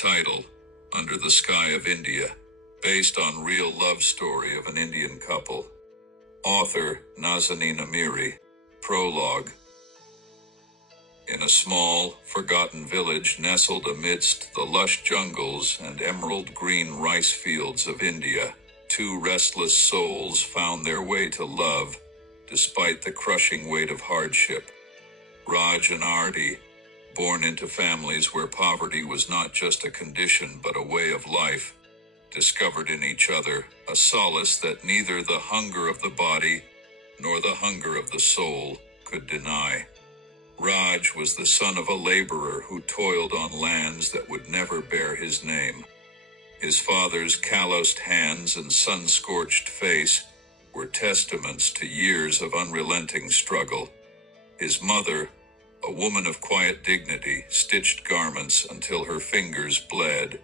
Title: Under the Sky of India, based on real love story of an Indian couple. Author: Nazanin Amiri. Prologue. In a small, forgotten village nestled amidst the lush jungles and emerald green rice fields of India, two restless souls found their way to love, despite the crushing weight of hardship. Raj and Aarti, born into families where poverty was not just a condition but a way of life, discovered in each other a solace that neither the hunger of the body nor the hunger of the soul could deny. Raj was the son of a laborer who toiled on lands that would never bear his name. His father's calloused hands and sun-scorched face were testaments to years of unrelenting struggle. His mother, a woman of quiet dignity, stitched garments until her fingers bled,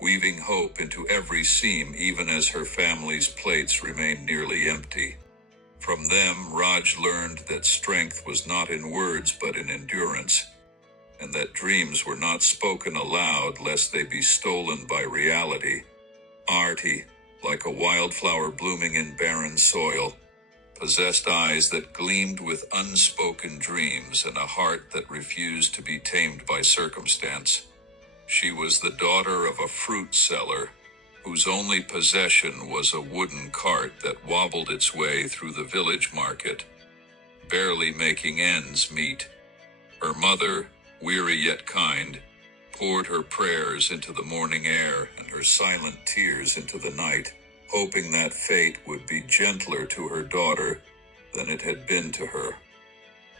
weaving hope into every seam even as her family's plates remained nearly empty. From them, Raj learned that strength was not in words but in endurance, and that dreams were not spoken aloud lest they be stolen by reality. Aarti, like a wildflower blooming in barren soil, possessed eyes that gleamed with unspoken dreams and a heart that refused to be tamed by circumstance. She was the daughter of a fruit seller, whose only possession was a wooden cart that wobbled its way through the village market, barely making ends meet. Her mother, weary yet kind, poured her prayers into the morning air and her silent tears into the night, hoping that fate would be gentler to her daughter than it had been to her.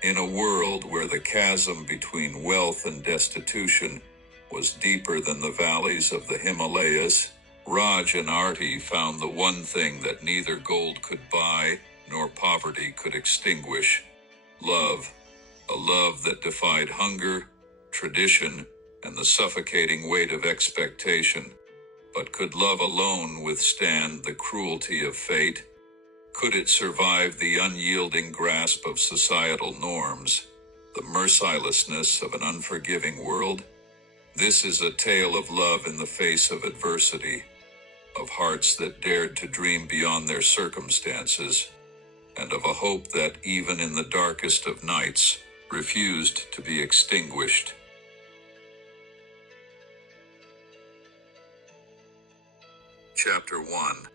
In a world where the chasm between wealth and destitution was deeper than the valleys of the Himalayas, Raj and Aarti found the one thing that neither gold could buy nor poverty could extinguish: love. A love that defied hunger, tradition, and the suffocating weight of expectation. But could love alone withstand the cruelty of fate? Could it survive the unyielding grasp of societal norms, the mercilessness of an unforgiving world? This is a tale of love in the face of adversity, of hearts that dared to dream beyond their circumstances, and of a hope that, even in the darkest of nights, refused to be extinguished. Chapter 1.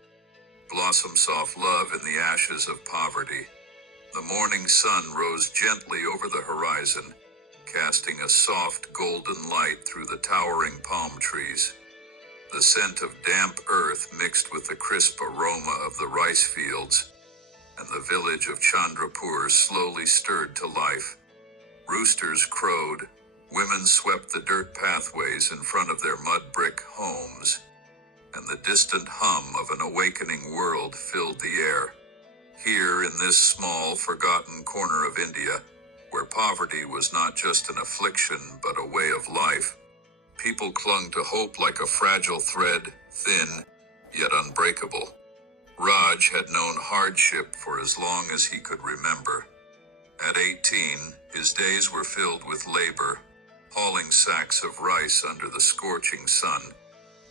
Blossom soft love in the ashes of poverty. The morning sun rose gently over the horizon, casting a soft golden light through the towering palm trees. The scent of damp earth mixed with the crisp aroma of the rice fields, and the village of Chandrapur slowly stirred to life. Roosters crowed, women swept the dirt pathways in front of their mud brick homes, and the distant hum of an awakening world filled the air. Here in this small, forgotten corner of India, where poverty was not just an affliction but a way of life, people clung to hope like a fragile thread, thin, yet unbreakable. Raj had known hardship for as long as he could remember. At 18, his days were filled with labor, hauling sacks of rice under the scorching sun,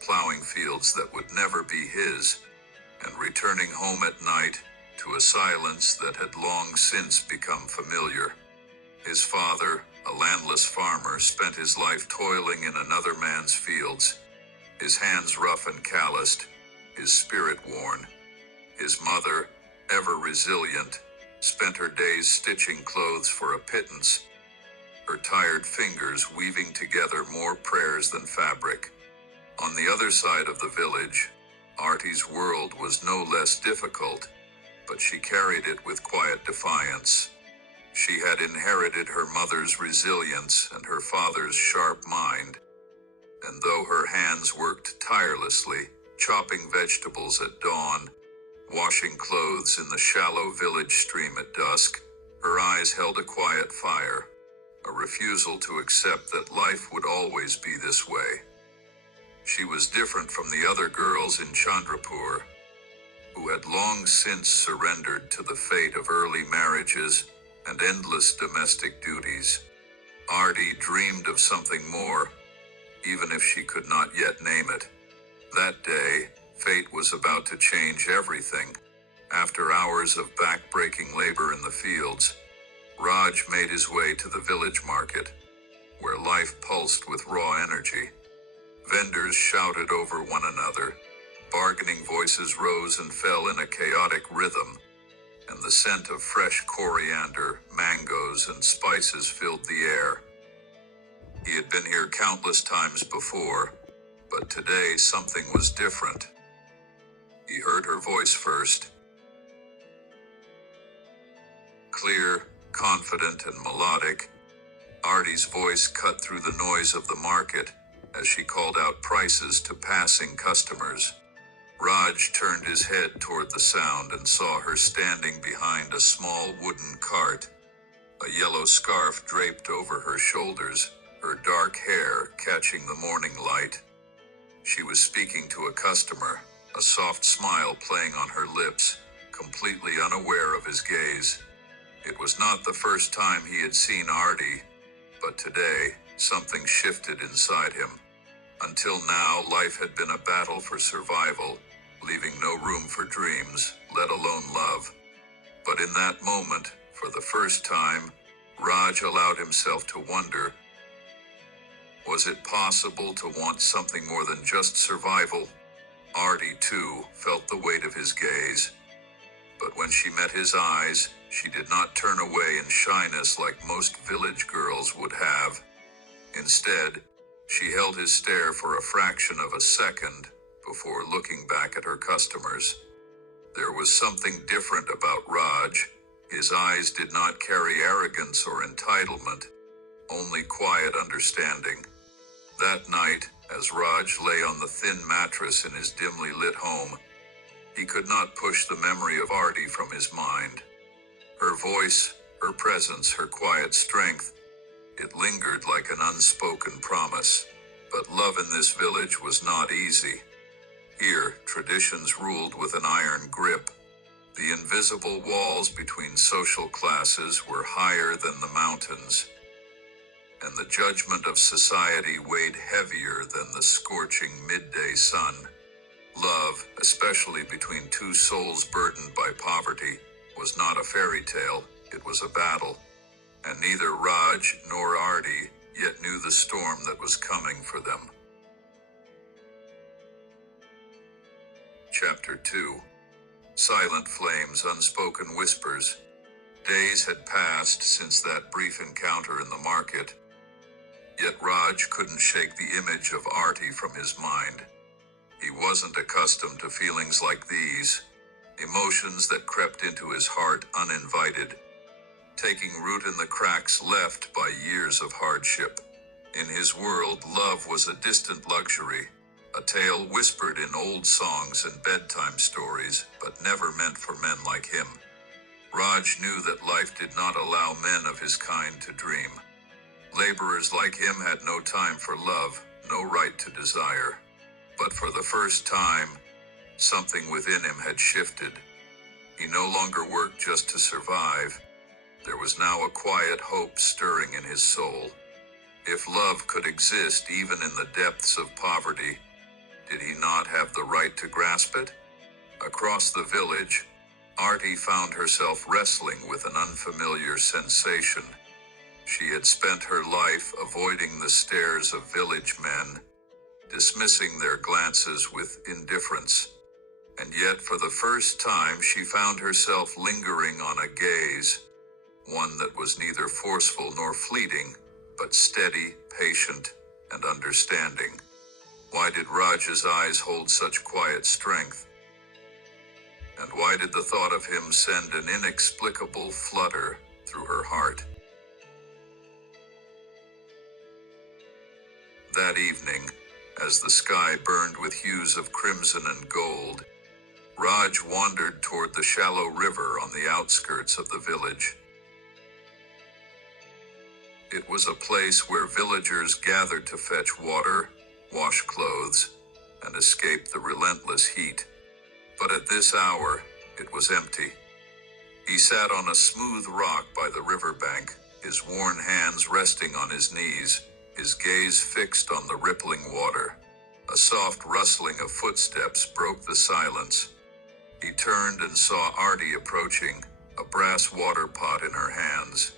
plowing fields that would never be his, and returning home at night to a silence that had long since become familiar. His father, a landless farmer, spent his life toiling in another man's fields, his hands rough and calloused, his spirit worn. His mother, ever resilient, spent her days stitching clothes for a pittance, her tired fingers weaving together more prayers than fabric. On the other side of the village, Aarti's world was no less difficult, but she carried it with quiet defiance. She had inherited her mother's resilience and her father's sharp mind, and though her hands worked tirelessly, chopping vegetables at dawn, washing clothes in the shallow village stream at dusk, her eyes held a quiet fire, a refusal to accept that life would always be this way. She was different from the other girls in Chandrapur, who had long since surrendered to the fate of early marriages and endless domestic duties. Aarti dreamed of something more, even if she could not yet name it. That day, fate was about to change everything. After hours of back-breaking labor in the fields, Raj made his way to the village market, where life pulsed with raw energy. Vendors shouted over one another, bargaining voices rose and fell in a chaotic rhythm, and the scent of fresh coriander, mangoes, and spices filled the air. He had been here countless times before, but today something was different. He heard her voice first. Clear, confident, and melodic, Aarti's voice cut through the noise of the market as she called out prices to passing customers. Raj turned his head toward the sound and saw her standing behind a small wooden cart, a yellow scarf draped over her shoulders, her dark hair catching the morning light. She was speaking to a customer, a soft smile playing on her lips, completely unaware of his gaze. It was not the first time he had seen Aarti, but today, something shifted inside him. Until now, life had been a battle for survival, leaving no room for dreams, let alone love. But in that moment, for the first time, Raj allowed himself to wonder, was it possible to want something more than just survival? Aarti, too, felt the weight of his gaze. But when she met his eyes, she did not turn away in shyness like most village girls would have. Instead, she held his stare for a fraction of a second before looking back at her customers. There was something different about Raj. His eyes did not carry arrogance or entitlement, only quiet understanding. That night, as Raj lay on the thin mattress in his dimly lit home, he could not push the memory of Aarti from his mind. Her voice, her presence, her quiet strength, it lingered like an unspoken promise. But love in this village was not easy. Here, traditions ruled with an iron grip. The invisible walls between social classes were higher than the mountains, and the judgment of society weighed heavier than the scorching midday sun. Love, especially between two souls burdened by poverty, was not a fairy tale, it was a battle. And neither Raj nor Aarti yet knew the storm that was coming for them. Chapter 2. Silent flames, unspoken whispers. Days had passed since that brief encounter in the market, yet Raj couldn't shake the image of Aarti from his mind. He wasn't accustomed to feelings like these, emotions that crept into his heart uninvited, taking root in the cracks left by years of hardship. In his world, love was a distant luxury, a tale whispered in old songs and bedtime stories, but never meant for men like him. Raj knew that life did not allow men of his kind to dream. Laborers like him had no time for love, no right to desire. But for the first time, something within him had shifted. He no longer worked just to survive. There was now a quiet hope stirring in his soul. If love could exist even in the depths of poverty, did he not have the right to grasp it? Across the village, Aarti found herself wrestling with an unfamiliar sensation. She had spent her life avoiding the stares of village men, dismissing their glances with indifference. And yet, for the first time, she found herself lingering on a gaze, one that was neither forceful nor fleeting, but steady, patient, and understanding. Why did Raj's eyes hold such quiet strength? And why did the thought of him send an inexplicable flutter through her heart? That evening, as the sky burned with hues of crimson and gold, Raj wandered toward the shallow river on the outskirts of the village. It was a place where villagers gathered to fetch water, wash clothes, and escape the relentless heat. But at this hour, it was empty. He sat on a smooth rock by the riverbank, his worn hands resting on his knees, his gaze fixed on the rippling water. A soft rustling of footsteps broke the silence. He turned and saw Aarti approaching, a brass water pot in her hands.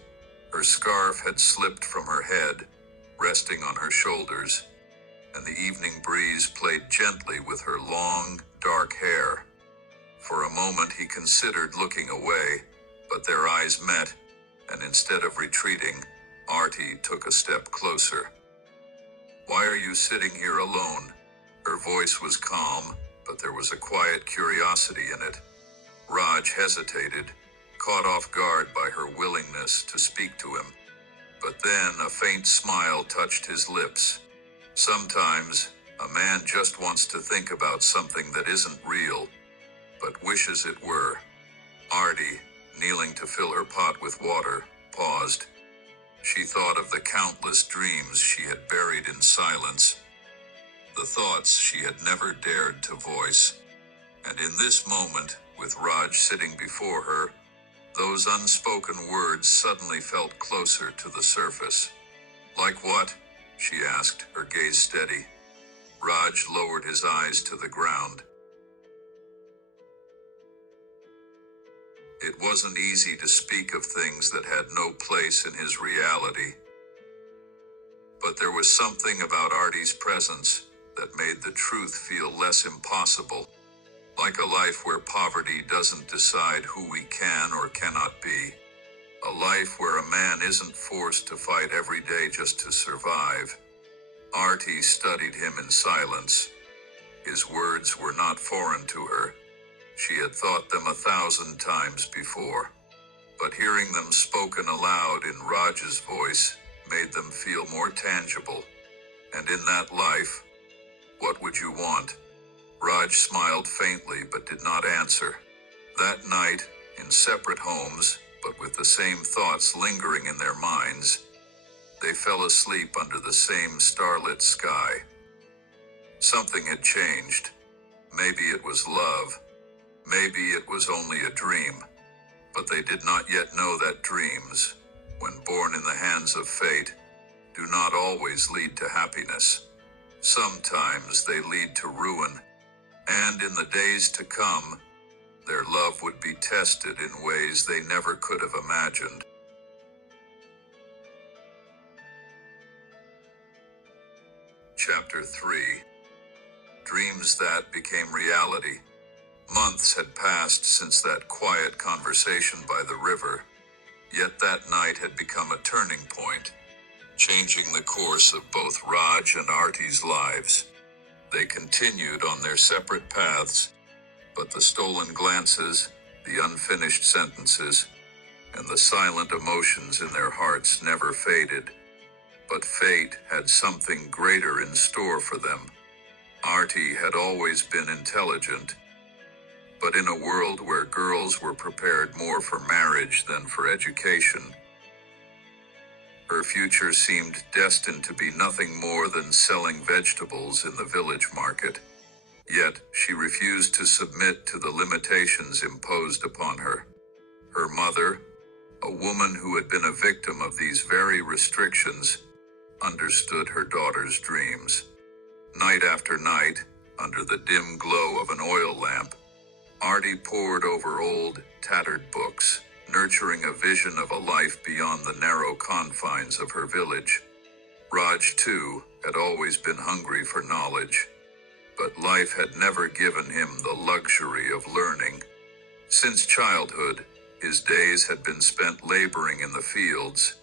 Her scarf had slipped from her head, resting on her shoulders, and the evening breeze played gently with her long, dark hair. For a moment he considered looking away, but their eyes met, and instead of retreating, Aarti took a step closer. "Why are you sitting here alone?" Her voice was calm, but there was a quiet curiosity in it. Raj hesitated, caught off guard by her willingness to speak to him. But then a faint smile touched his lips. Sometimes, a man just wants to think about something that isn't real, but wishes it were. Aarti, kneeling to fill her pot with water, paused. She thought of the countless dreams she had buried in silence, the thoughts she had never dared to voice. And in this moment, with Raj sitting before her, those unspoken words suddenly felt closer to the surface. "Like what?" she asked, her gaze steady. Raj lowered his eyes to the ground. It wasn't easy to speak of things that had no place in his reality. But there was something about Aarti's presence that made the truth feel less impossible, like a life where poverty doesn't decide who we can or cannot be. A life where a man isn't forced to fight every day just to survive. Aarti studied him in silence. His words were not foreign to her. She had thought them 1,000 times before. But hearing them spoken aloud in Raj's voice made them feel more tangible. And in that life, what would you want? Raj smiled faintly but did not answer. That night, in separate homes, but with the same thoughts lingering in their minds, they fell asleep under the same starlit sky. Something had changed. Maybe it was love. Maybe it was only a dream. But they did not yet know that dreams, when born in the hands of fate, do not always lead to happiness. Sometimes they lead to ruin. And in the days to come, their love would be tested in ways they never could have imagined. Chapter 3. Dreams that became reality. Months had passed since that quiet conversation by the river, yet that night had become a turning point, changing the course of both Raj and Aarti's lives. They continued on their separate paths, but the stolen glances, the unfinished sentences, and the silent emotions in their hearts never faded. But fate had something greater in store for them. Aarti had always been intelligent, but in a world where girls were prepared more for marriage than for education, her future seemed destined to be nothing more than selling vegetables in the village market. Yet she refused to submit to the limitations imposed upon her. Her mother, a woman who had been a victim of these very restrictions, understood her daughter's dreams. Night after night, under the dim glow of an oil lamp, Aarti pored over old, tattered books, nurturing a vision of a life beyond the narrow confines of her village. Raj, too, had always been hungry for knowledge, but life had never given him the luxury of learning. Since childhood, his days had been spent laboring in the fields,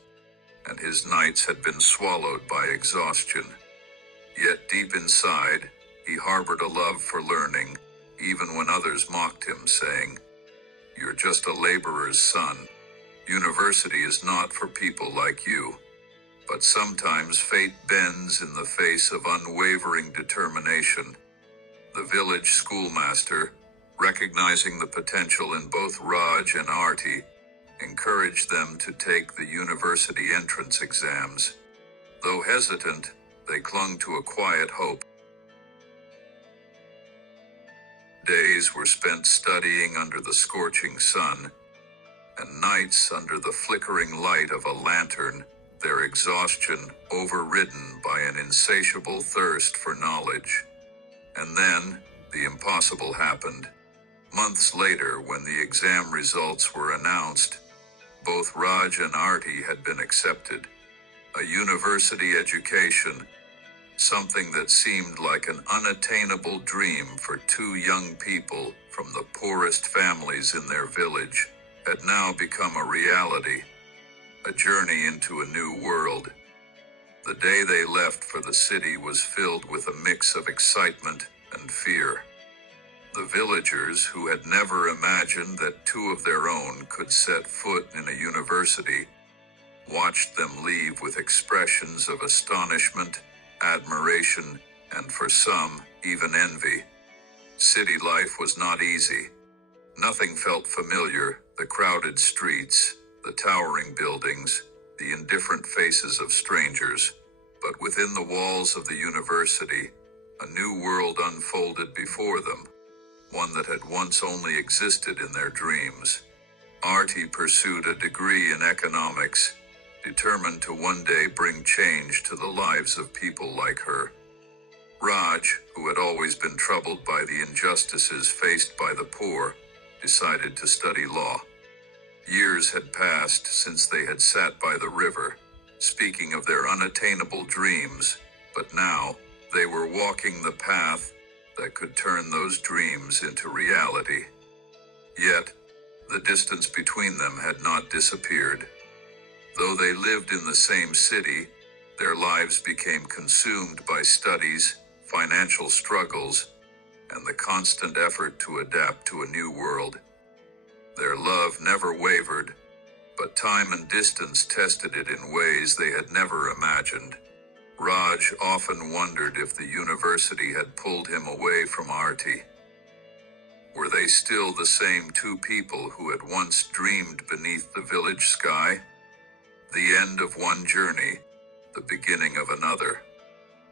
and his nights had been swallowed by exhaustion. Yet deep inside, he harbored a love for learning, even when others mocked him, saying, "You're just a laborer's son. University is not for people like you." But sometimes fate bends in the face of unwavering determination. The village schoolmaster, recognizing the potential in both Raj and Aarti, encouraged them to take the university entrance exams. Though hesitant, they clung to a quiet hope. Days were spent studying under the scorching sun, and nights under the flickering light of a lantern their exhaustion overridden by an insatiable thirst for knowledge. And then, the impossible happened. Months later, when the exam results were announced, both Raj and Aarti had been accepted. A university education, something that seemed like an unattainable dream for two young people from the poorest families in their village, had now become a reality, a journey into a new world. The day they left for the city was filled with a mix of excitement and fear. The villagers, who had never imagined that two of their own could set foot in a university, watched them leave with expressions of astonishment, admiration, and for some, even envy. City life was not easy. Nothing felt familiar: the crowded streets, the towering buildings, the indifferent faces of strangers. But within the walls of the university, a new world unfolded before them, one that had once only existed in their dreams. Aarti pursued a degree in economics, determined to one day bring change to the lives of people like her. Raj, who had always been troubled by the injustices faced by the poor, decided to study law. Years had passed since they had sat by the river, speaking of their unattainable dreams, but now they were walking the path that could turn those dreams into reality. Yet, the distance between them had not disappeared. Though they lived in the same city, their lives became consumed by studies, financial struggles, and the constant effort to adapt to a new world. Their love never wavered, but time and distance tested it in ways they had never imagined. Raj often wondered if the university had pulled him away from Aarti. Were they still the same two people who had once dreamed beneath the village sky? The end of one journey, the beginning of another.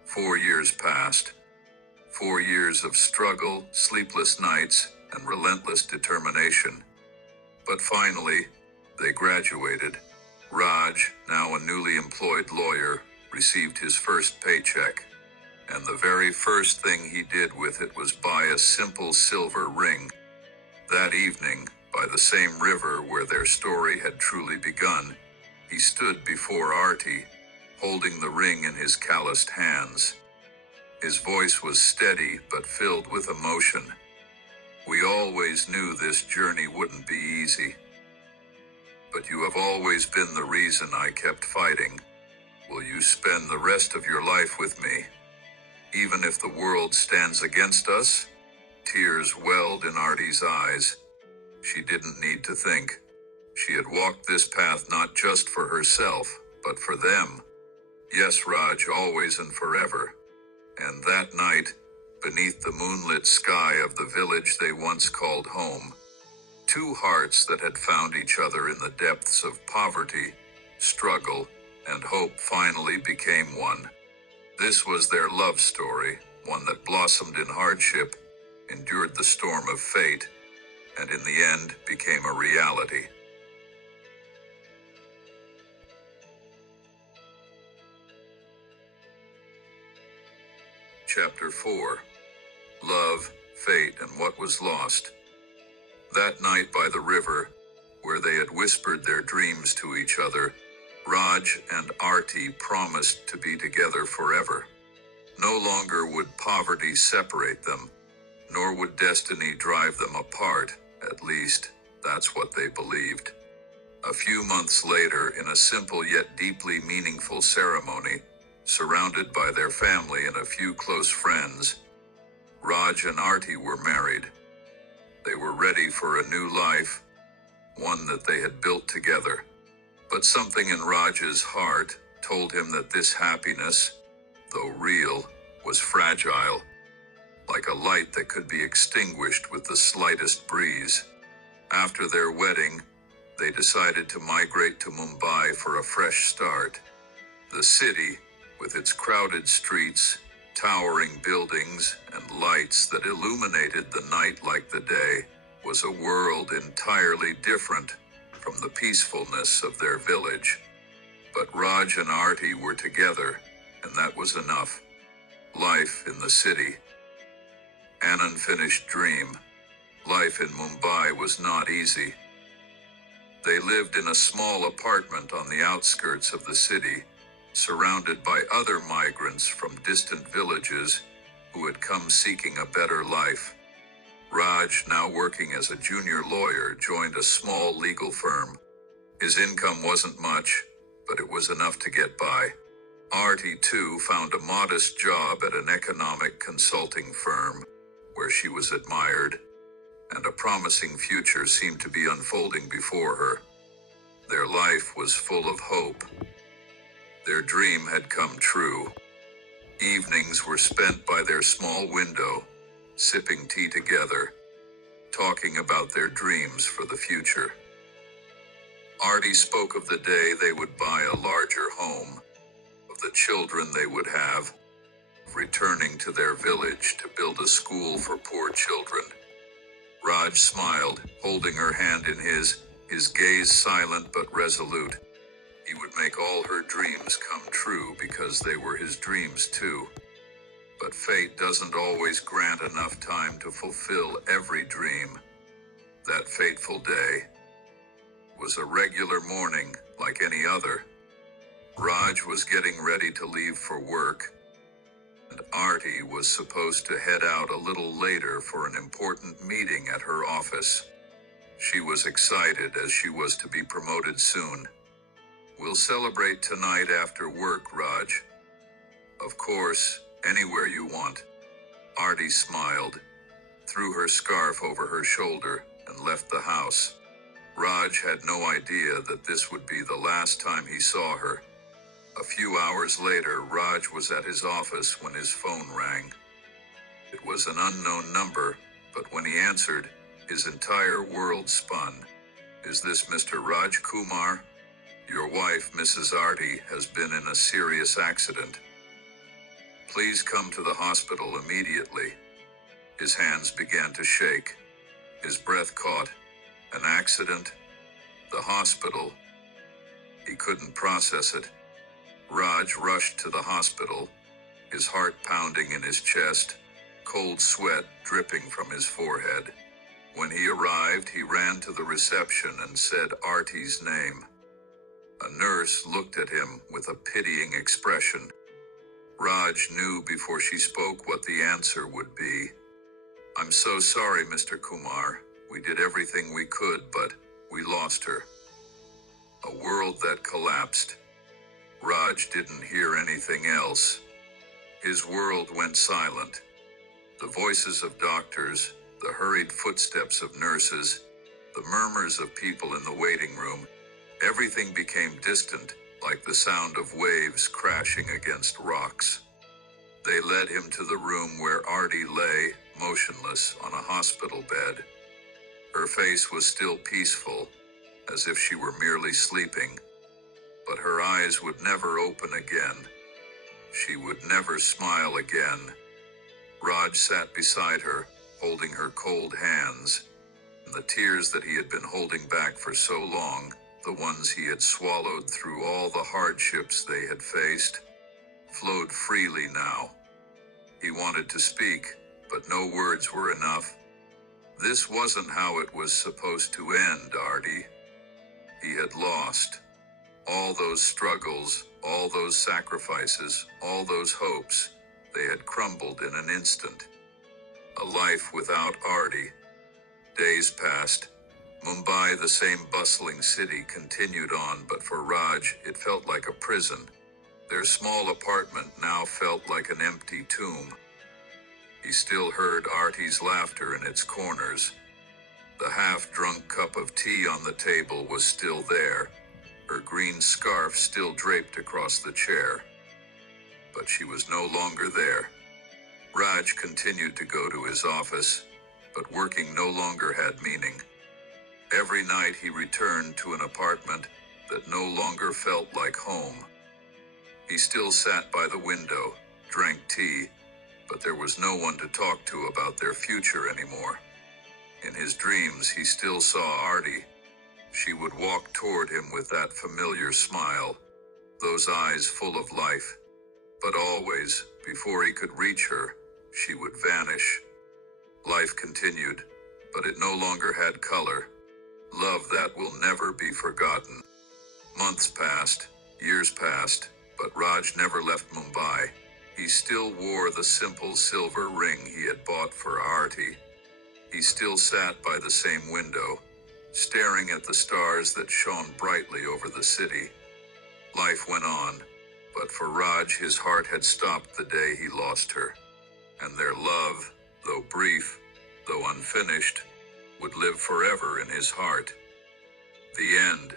4 years passed. 4 years of struggle, sleepless nights, and relentless determination. But finally, they graduated. Raj, now a newly employed lawyer, received his first paycheck, and the very first thing he did with it was buy a simple silver ring. That evening, by the same river where their story had truly begun, he stood before Aarti, holding the ring in his calloused hands. His voice was steady but filled with emotion. "We always knew this journey wouldn't be easy. But you have always been the reason I kept fighting. Will you spend the rest of your life with me? Even if the world stands against us?" Tears welled in Aarti's eyes. She didn't need to think. She had walked this path not just for herself, but for them. Yes, Raj, always and forever. And that night, beneath the moonlit sky of the village they once called home, two hearts that had found each other in the depths of poverty, struggle, and hope finally became one. This was their love story, one that blossomed in hardship, endured the storm of fate, and in the end became a reality. Chapter 4. Love, Fate, and What Was Lost. That night by the river, where they had whispered their dreams to each other, Raj and Aarti promised to be together forever. No longer would poverty separate them, nor would destiny drive them apart. At least, that's what they believed. A few months later, in a simple yet deeply meaningful ceremony, surrounded by their family and a few close friends, Raj and Aarti were married. They were ready for a new life, one that they had built together. But something in Raj's heart told him that this happiness, though real, was fragile, like a light that could be extinguished with the slightest breeze. After their wedding, they decided to migrate to Mumbai for a fresh start. The city, with its crowded streets, towering buildings, and lights that illuminated the night like the day, was a world entirely different from the peacefulness of their village. But Raj and Aarti were together, and that was enough. Life in the city. An unfinished dream. Life in Mumbai was not easy. They lived in a small apartment on the outskirts of the city, surrounded by other migrants from distant villages who had come seeking a better life. Raj, now working as a junior lawyer, joined a small legal firm. His income wasn't much, but it was enough to get by. Aarti, too, found a modest job at an economic consulting firm, where she was admired, and a promising future seemed to be unfolding before her. Their life was full of hope. Their dream had come true. Evenings were spent by their small window, sipping tea together, talking about their dreams for the future. Aarti spoke of the day they would buy a larger home, of the children they would have, of returning to their village to build a school for poor children. Raj smiled, holding her hand in his gaze silent but resolute. He would make all her dreams come true because they were his dreams too. But fate doesn't always grant enough time to fulfill every dream. That fateful day was a regular morning like any other. Raj was getting ready to leave for work, and Aarti was supposed to head out a little later for an important meeting at her office. She was excited as she was to be promoted soon. "We'll celebrate tonight after work, Raj." "Of course, anywhere you want." Aarti smiled, threw her scarf over her shoulder, and left the house. Raj had no idea that this would be the last time he saw her. A few hours later, Raj was at his office when his phone rang. It was an unknown number, but when he answered, his entire world spun. "Is this Mr. Raj Kumar? Your wife, Mrs. Aarti, has been in a serious accident. Please come to the hospital immediately." His hands began to shake. His breath caught. An accident? The hospital? He couldn't process it. Raj rushed to the hospital, his heart pounding in his chest, cold sweat dripping from his forehead. When he arrived, he ran to the reception and said Aarti's name. A nurse looked at him with a pitying expression. Raj knew before she spoke what the answer would be. "I'm so sorry, Mr. Kumar. We did everything we could, but we lost her." A world that collapsed. Raj didn't hear anything else. His world went silent. The voices of doctors, the hurried footsteps of nurses, the murmurs of people in the waiting room, everything became distant, like the sound of waves crashing against rocks. They led him to the room where Aarti lay, motionless, on a hospital bed. Her face was still peaceful, as if she were merely sleeping, but her eyes would never open again. She would never smile again. Raj sat beside her, holding her cold hands, and the tears that he had been holding back for so long, the ones he had swallowed through all the hardships they had faced, flowed freely now. He wanted to speak, but no words were enough. This wasn't how it was supposed to end, Aarti. He had lost. All those struggles, all those sacrifices, all those hopes, they had crumbled in an instant. A life without Aarti. Days passed. Mumbai, the same bustling city, continued on, but for Raj, it felt like a prison. Their small apartment now felt like an empty tomb. He still heard Aarti's laughter in its corners. The half-drunk cup of tea on the table was still there, her green scarf still draped across the chair. But she was no longer there. Raj continued to go to his office, but working no longer had meaning. Every night he returned to an apartment that no longer felt like home. He still sat by the window, drank tea, but there was no one to talk to about their future anymore. In his dreams, he still saw Aarti. She would walk toward him with that familiar smile, those eyes full of life. But always, before he could reach her, she would vanish. Life continued, but it no longer had color. Love that will never be forgotten. Months passed, years passed, but Raj never left Mumbai. He still wore the simple silver ring he had bought for Aarti. He still sat by the same window, staring at the stars that shone brightly over the city. Life went on, but for Raj his heart had stopped the day he lost her. And their love, though brief, though unfinished, would live forever in his heart. The end.